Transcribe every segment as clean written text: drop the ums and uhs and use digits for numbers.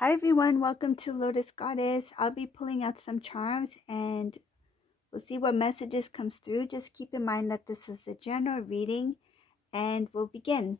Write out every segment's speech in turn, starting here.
Hi everyone, welcome to Lotus Goddess. I'll be pulling out some charms and we'll see what messages comes through. Just keep in mind that this is a general reading and we'll begin.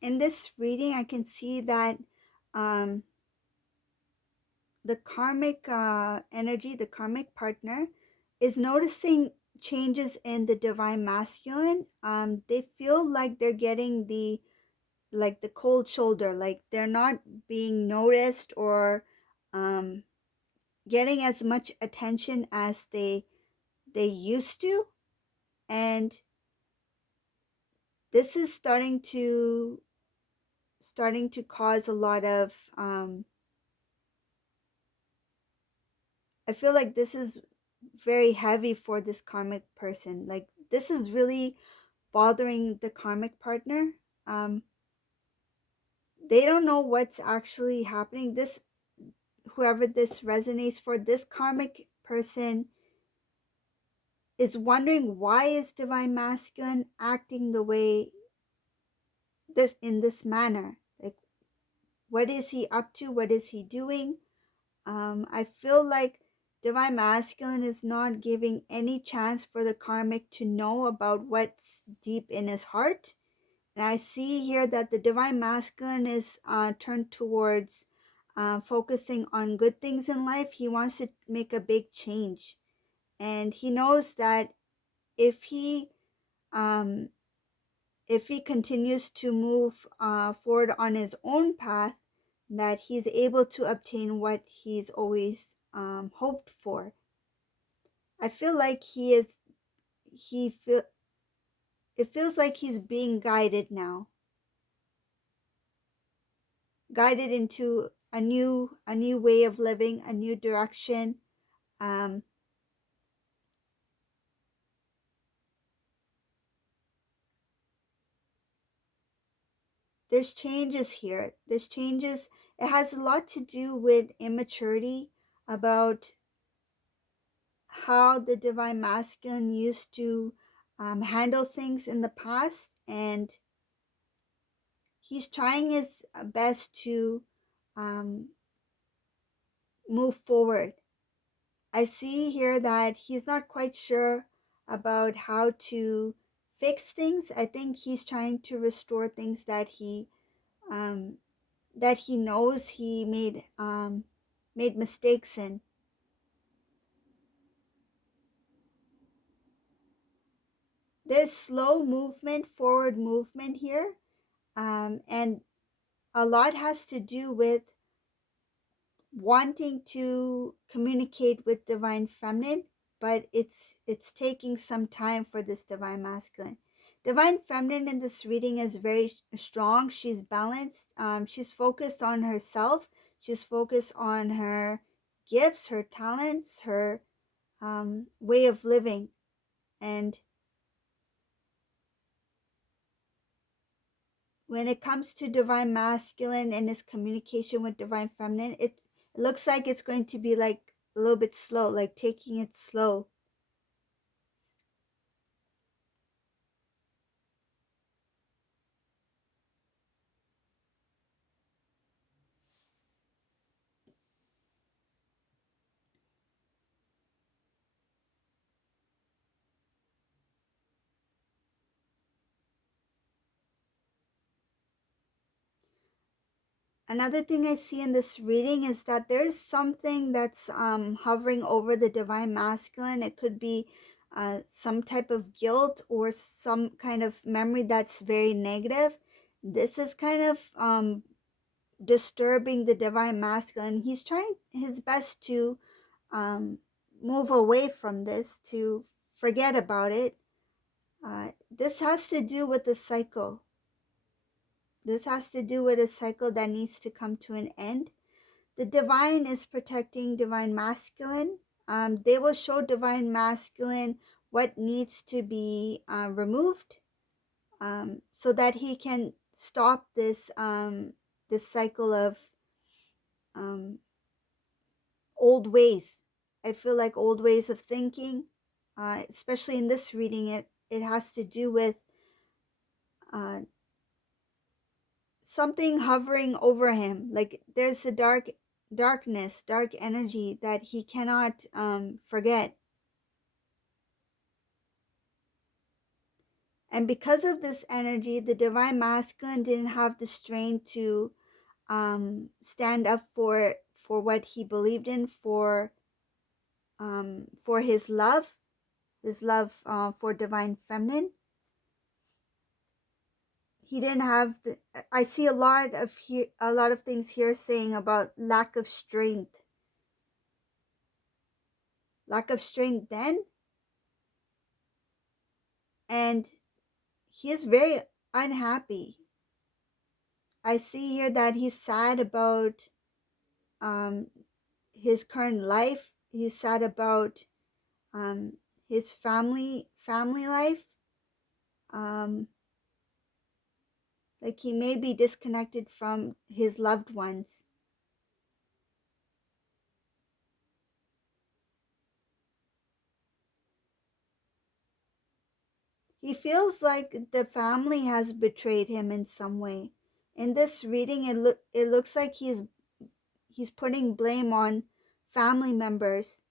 In this reading, I can see that um, the karmic energy, the karmic partner, is noticing changes in the divine masculine. They feel like they're getting the cold shoulder, like they're not being noticed or um, getting as much attention as they used to. And this is starting to cause a lot of I feel like this is very heavy for this karmic person. Like this is really bothering the karmic partner. um they don't know what's actually happening. This, whoever this resonates for, this karmic person is wondering, why is divine masculine acting the way this, in this manner? Like, what is he up to? What is he doing? I feel like divine masculine is not giving any chance for the karmic to know about what's deep in his heart. And I see here that the divine masculine is turned towards focusing on good things in life. He wants to make a big change. And he knows that if he um, if he continues to move forward on his own path, that he's able to obtain what he's always hoped for. I feel like he feel it feels like he's being guided now, guided into a new way of living, a new direction. Um, there's changes here. There's changes. It has a lot to do with immaturity, about how the divine masculine used to handle things in the past, and he's trying his best to um, move forward. I see here that he's not quite sure about how to fix things. I think he's trying to restore things um, that he knows he made mistakes in. There's slow movement, forward movement here, and a lot has to do with wanting to communicate with divine feminine, but it's taking some time for this divine masculine. Divine feminine in this reading is very strong. She's balanced. She's focused on herself. She's focused on her gifts, her talents, her way of living. And when it comes to divine masculine and his communication with divine feminine, it looks like it's going to be like a little bit slow, like taking it slow. Another thing I see in this reading is that there is something that's hovering over the divine masculine. It could be some type of guilt or some kind of memory that's very negative. This is kind of disturbing the divine masculine. He's trying his best to um, move away from this, to forget about it. This has to do with the cycle. This has to do with a cycle that needs to come to an end. The divine is protecting divine masculine. They will show divine masculine what needs to be removed, so that he can stop this cycle of um, old ways. I feel like old ways of thinking, especially in this reading, it has to do with uh, something hovering over him. Like there's a dark energy that he cannot forget. And because of this energy, the divine masculine didn't have the strength to stand up for what he believed in, for his love for divine feminine. He didn't have the. I see a lot of things here saying about lack of strength then, and he is very unhappy. I see here that he's sad about um, his current life. He's sad about um, his family life. Um, like he may be disconnected from his loved ones. He feels like the family has betrayed him in some way. In this reading, it looks like he's putting blame on family members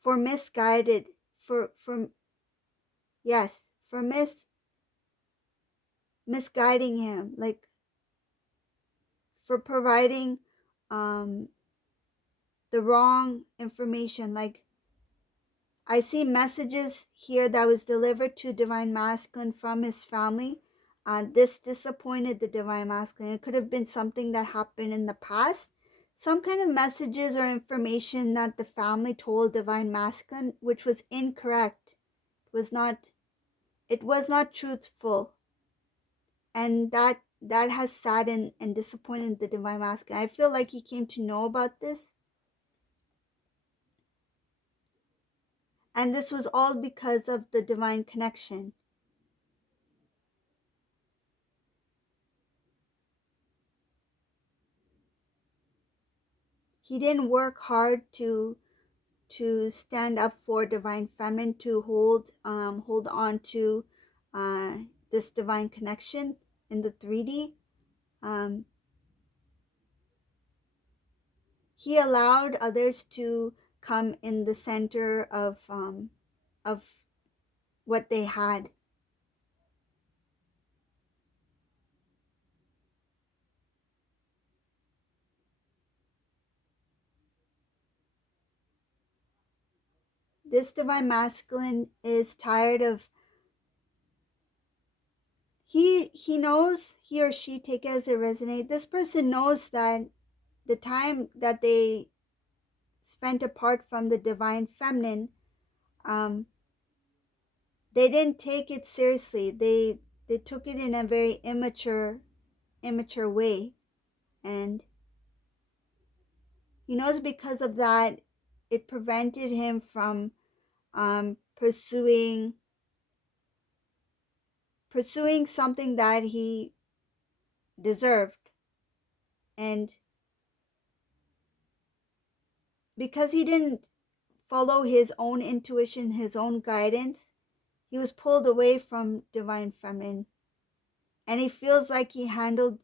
for misguided for yes, for misguiding him, like for providing um the wrong information. Like I see messages here that was delivered to divine masculine from his family. This disappointed the divine masculine. It could have been something that happened in the past, some kind of messages or information that the family told divine masculine, which was incorrect. It was not. It was not truthful, and that has saddened and disappointed the divine masculine. I feel like he came to know about this, and this was all because of the divine connection. He didn't work hard to stand up for divine feminine, to hold on to uh, this divine connection in the 3D. Um, he allowed others to come in the center of what they had. This divine masculine is tired of. He knows, he or she, take it as it resonate. This person knows that the time that they spent apart from the divine feminine, um, they didn't take it seriously. They took it in a very immature way, and he knows because of that it prevented him from pursuing something that he deserved. And because he didn't follow his own intuition, his own guidance, he was pulled away from divine feminine, and he feels like he handled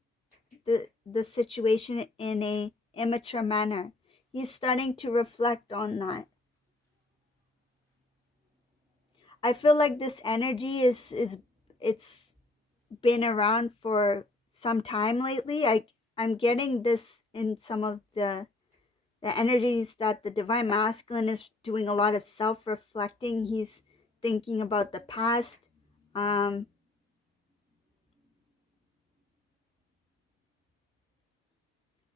the situation in a immature manner. He's starting to reflect on that. I feel like this energy is it's been around for some time lately. I'm getting this in some of the energies that the divine masculine is doing a lot of self-reflecting. He's thinking about the past. Um,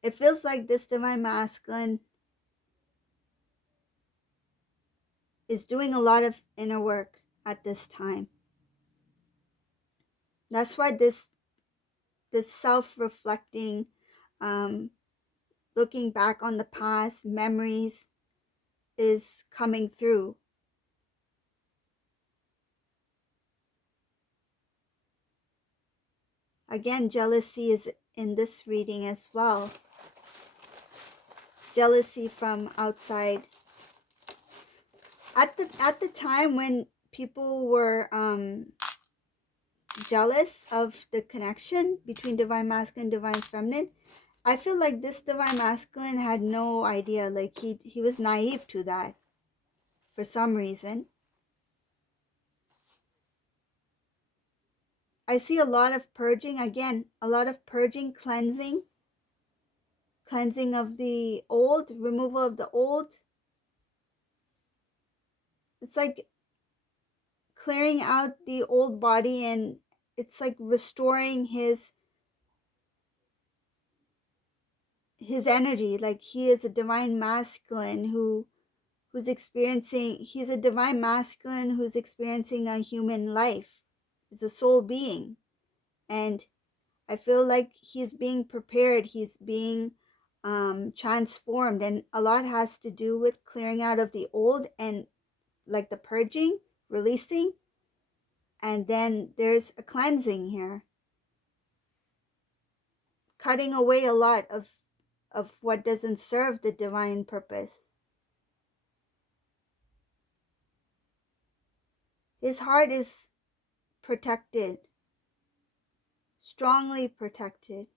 it feels like this divine masculine is doing a lot of inner work at this time. That's why this self-reflecting, um, looking back on the past, memories is coming through. Again, jealousy is in this reading as well. Jealousy from outside. At the time when people were jealous of the connection between divine masculine and divine feminine, I feel like this divine masculine had no idea. Like he was naive to that for some reason. I see a lot of purging, again, a lot of purging, cleansing of the old, removal of the old. It's like clearing out the old body, and it's like restoring his energy. Like he is a divine masculine who's experiencing, he's a divine masculine who's experiencing a human life. He's a soul being, and I feel like he's being prepared, he's being transformed, and a lot has to do with clearing out of the old and like the purging, releasing, and then there's a cleansing here, cutting away a lot of what doesn't serve the divine purpose. His heart is protected, strongly protected.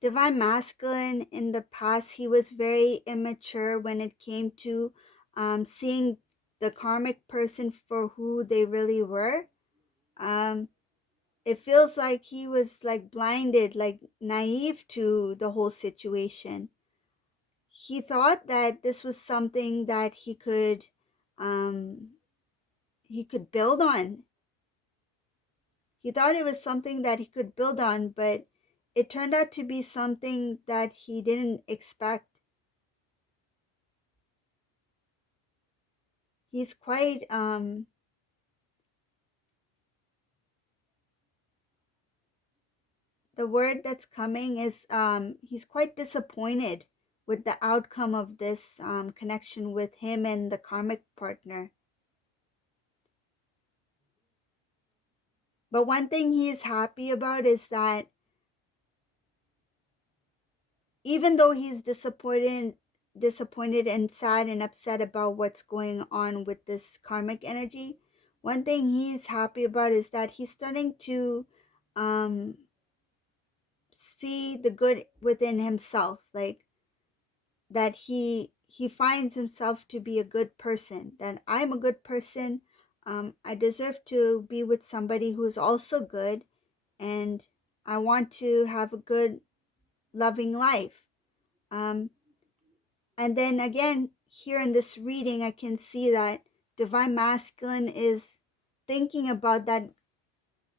Divine masculine in the past, he was very immature when it came to seeing the karmic person for who they really were. Um, it feels like he was like blinded, like naive to the whole situation. He thought that this was something that um, he could build on. He thought it was something that he could build on, but it turned out to be something that he didn't expect. He's quite the word that's coming is he's quite disappointed with the outcome of this connection with him and the karmic partner. But one thing he is happy about is that even though he's disappointed and sad and upset about what's going on with this karmic energy, one thing he's happy about is that he's starting to um see the good within himself, like that he finds himself to be a good person, that I'm a good person. I deserve to be with somebody who's also good, and I want to have a good loving life. um, and then again, here in this reading, I can see that divine masculine is thinking about that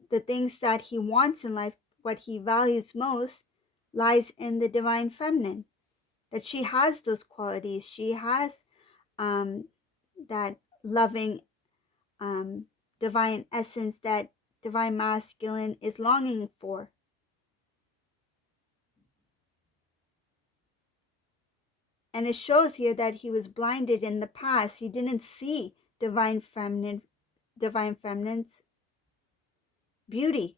the things that he wants in life, what he values most, lies in the divine feminine, that she has those qualities. She has um, that loving um, divine essence that divine masculine is longing for. And it shows here that he was blinded in the past. He didn't see divine feminine's beauty.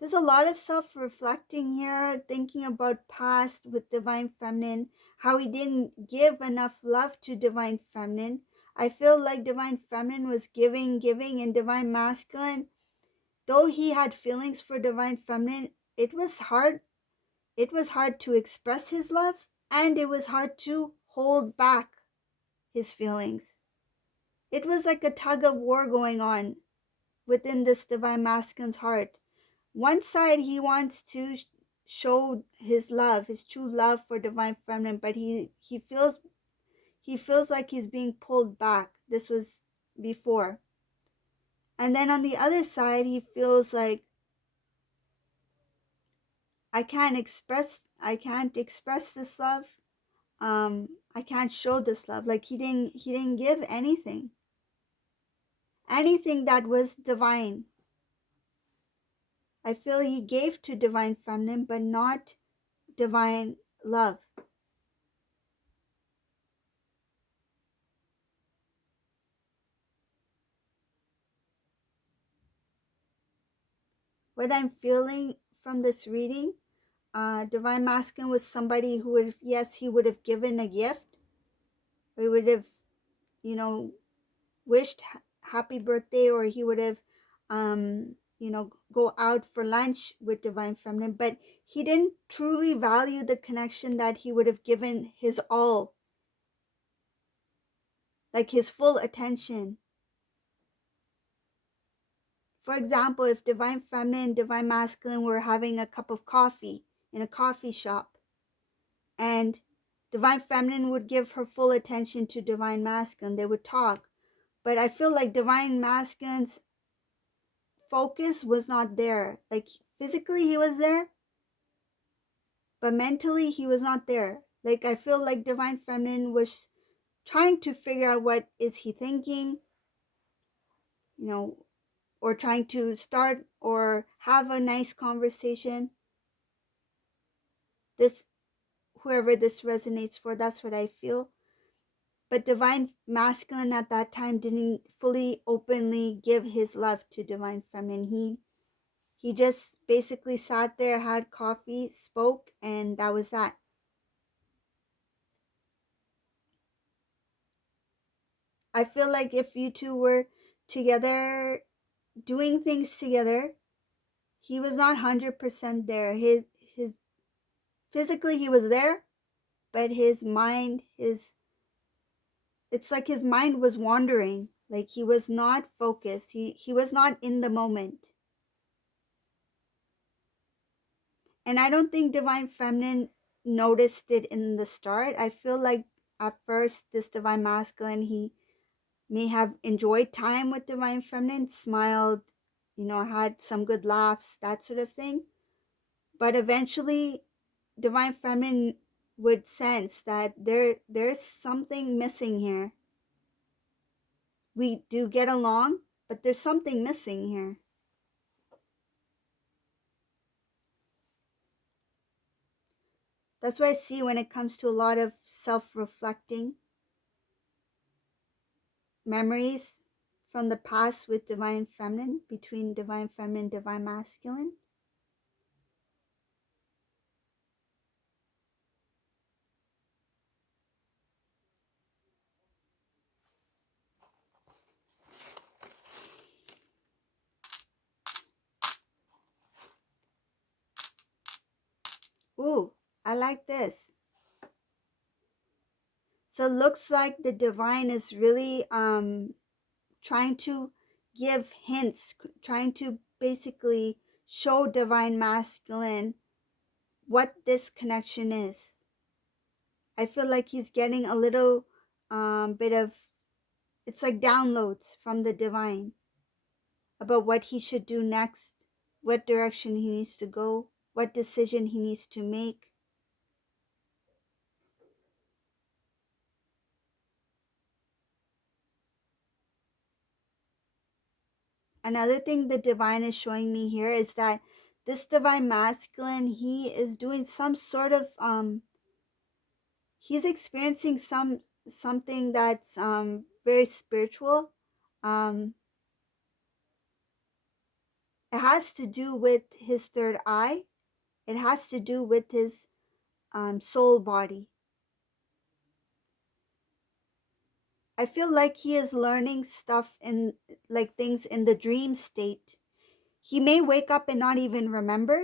There's a lot of self-reflecting here, thinking about past with divine feminine, how he didn't give enough love to divine feminine. I feel like divine feminine was giving, and divine masculine, though he had feelings for divine feminine, it was hard to express his love, and it was hard to hold back his feelings. It was like a tug of war going on within this divine masculine's heart. One side, he wants to show his love, his true love for divine feminine, but he feels like he's being pulled back. This was before. And then on the other side, he feels like I can't express this love. I can't show this love. Like he didn't give anything that was divine. I feel he gave to divine feminine, but not divine love. What I'm feeling from this reading, divine masculine was somebody who would, yes, he would have given a gift, or he would have, you know, wished happy birthday, or he would have, go out for lunch with divine feminine, but he didn't truly value the connection that he would have given his all, like his full attention. For example, if divine feminine and divine masculine were having a cup of coffee in a coffee shop, and divine feminine would give her full attention to divine masculine, they would talk. But I feel like divine masculine's focus was not there. Like physically he was there, but mentally he was not there. Like I feel like divine feminine was trying to figure out what is he thinking, you know, or trying to start or have a nice conversation. This, whoever this resonates for, that's what I feel. But divine masculine at that time didn't fully openly give his love to divine feminine. He just basically sat there, had coffee, spoke, and that was that. I feel like if you two were together doing things together, he was not 100% there. His physically he was there, but his mind, his it's like his mind was wandering. Like he was not focused. He was not in the moment. And I don't think divine feminine noticed it in the start. I feel like at first this divine masculine, he may have enjoyed time with divine feminine, smiled, had some good laughs, that sort of thing. But eventually divine feminine would sense that there's something missing here. We do get along, but there's something missing here. That's what I see when it comes to a lot of self-reflecting memories from the past with divine feminine, between divine feminine and divine masculine. Ooh, I like this. So it looks like the divine is really trying to give hints, trying to basically show divine masculine what this connection is. I feel like he's getting a little bit of, it's like downloads from the divine about what he should do next, what direction he needs to go, what decision he needs to make. Another thing the divine is showing me here is that this divine masculine, he is doing some sort of he's experiencing something that's very spiritual. um It has to do with his third eye. It has to do with his soul body. I feel like he is learning stuff in, like, things in the dream state. He may wake up and not even remember,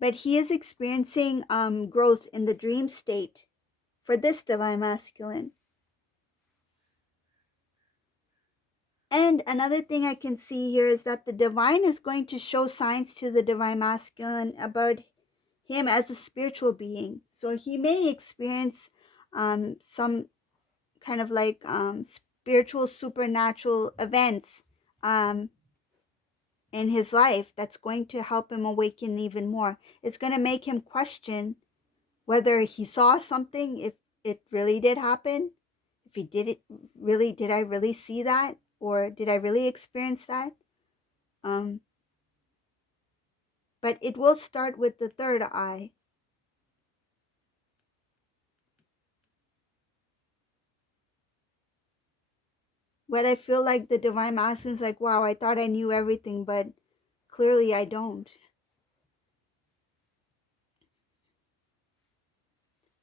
but he is experiencing growth in the dream state for this divine masculine. And another thing I can see here is that the divine is going to show signs to the divine masculine about him as a spiritual being. So he may experience some kind of like spiritual, supernatural events um, in his life that's going to help him awaken even more. It's going to make him question whether he saw something, if it really did happen, if he did it really, did I really see that, or did I really experience that? Um, but it will start with the third eye. But I feel like the divine masculine is like, wow, I thought I knew everything, but clearly I don't.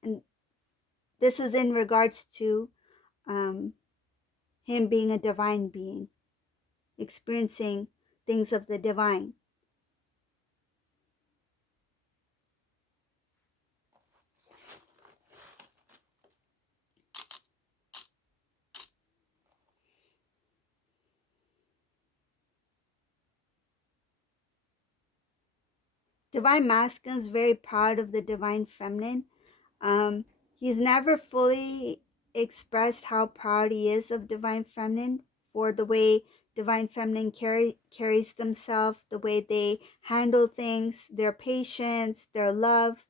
And this is in regards to um, him being a divine being, experiencing things of the divine. Divine masculine is very proud of the divine feminine. Um, he's never fully expressed how proud he is of divine feminine for the way divine feminine carries themselves, the way they handle things, their patience, their love,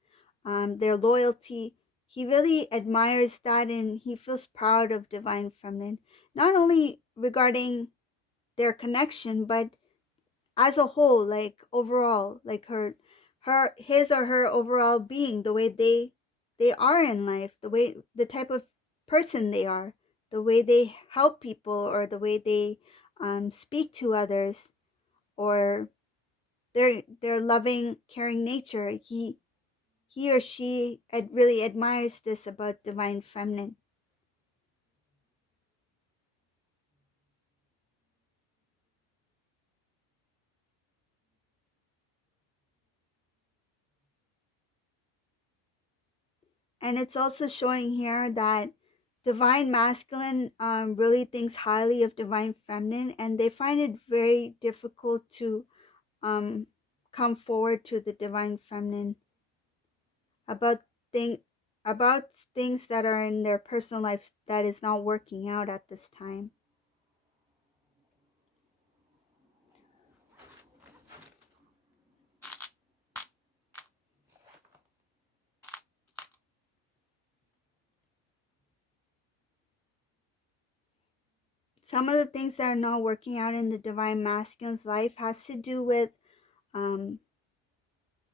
their loyalty. He really admires that, and he feels proud of divine feminine, not only regarding their connection, but as a whole, like overall, like his or her overall being, the way they are in life, the way, the type of person they are, the way they help people, or the way they speak to others, or their loving, caring nature. He or she really admires this about divine feminine. And it's also showing here that divine masculine really thinks highly of divine feminine, and they find it very difficult to um, come forward to the divine feminine about thing about things that are in their personal lives that is not working out at this time. Some of the things that are not working out in the divine masculine's life has to do with um,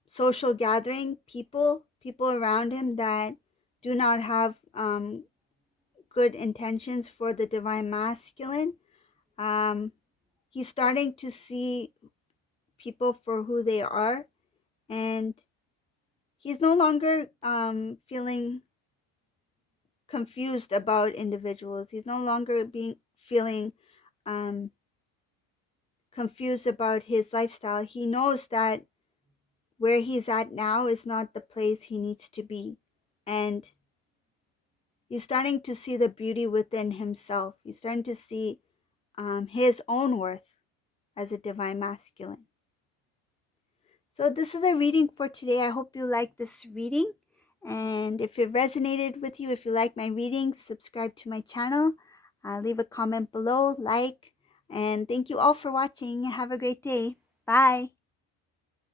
social gathering, people around him that do not have good intentions for the divine masculine. Um, he's starting to see people for who they are, and he's no longer feeling confused about individuals. He's no longer being feeling um, confused about his lifestyle. He knows that where he's at now is not the place he needs to be, and he's starting to see the beauty within himself. He's starting to see his own worth as a divine masculine. So this is a reading for today. I hope you like this reading. And if it resonated with you, if you like my readings, subscribe to my channel. Leave a comment below, like. And thank you all for watching. Have a great day. Bye.